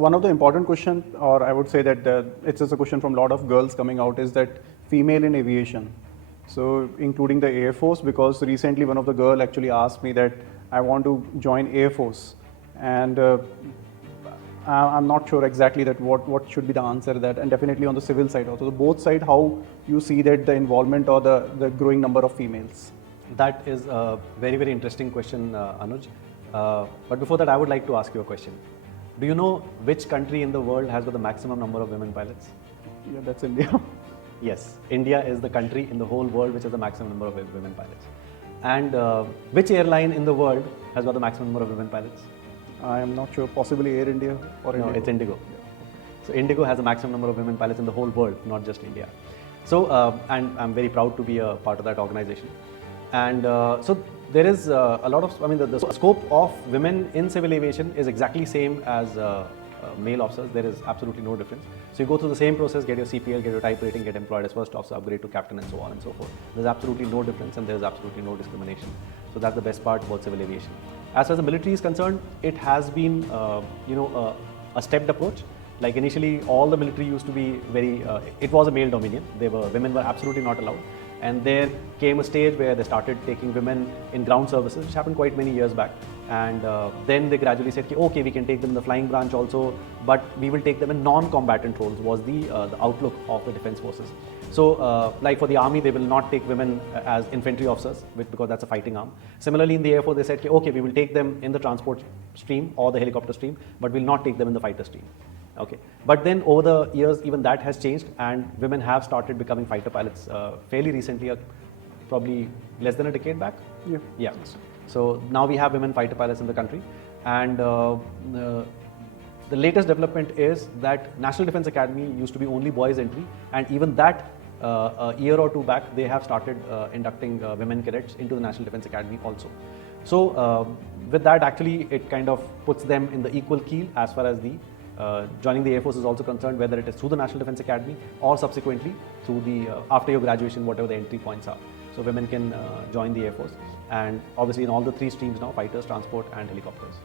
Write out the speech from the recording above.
One of the important question, or I would say that it's just a question from a lot of girls coming out, is that female in aviation. So including the Air Force, because recently one of the girl actually asked me that I want to join Air Force, and I'm not sure exactly that what should be the answer to that, and definitely on the civil side also. So both side, how you see that the involvement or the growing number of females? That is a very, very interesting question, Anuj. But before that, I would like to ask you a question. Do you know which country in the world has got the maximum number of women pilots? Yeah, that's India. Yes, India is the country in the whole world which has the maximum number of women pilots. And which airline in the world has got the maximum number of women pilots? I am not sure, possibly Air India or No, Indigo. it's Indigo. So Indigo has the maximum number of women pilots in the whole world, not just India. So, and I'm very proud to be a part of that organization. And so there is a lot of, I mean, the scope of women in civil aviation is exactly same as male officers. There is absolutely no difference. So you go through the same process, get your CPL, get your type rating, get employed as first officer, upgrade to captain, and so on and so forth. There's absolutely no difference, and there's absolutely no discrimination. So that's the best part about civil aviation. As far as the military is concerned, it has been, a stepped approach. Like initially, all the military used to be very, it was a male dominion. Women were absolutely not allowed. And there came a stage where they started taking women in ground services, which happened quite many years back. And then they gradually said, okay, we can take them in the flying branch also, but we will take them in non-combatant roles, was the outlook of the defense forces. So like for the army, they will not take women as infantry officers because that's a fighting arm. Similarly, in the Air Force, they said, okay, we will take them in the transport stream or the helicopter stream, but we'll not take them in the fighter stream. Okay, but then over the years, even that has changed, and women have started becoming fighter pilots fairly recently, probably less than a decade back. Yeah. So now we have women fighter pilots in the country, and the latest development is that National Defense Academy used to be only boys entry, and even that a year or two back, they have started inducting women cadets into the National Defense Academy also. So with that, actually, it kind of puts them in the equal keel as far as the joining the Air Force is also concerned, whether it is through the National Defense Academy or subsequently through the after your graduation, whatever the entry points are. So women can join the Air Force, and obviously in all the three streams now, fighters, transport and helicopters.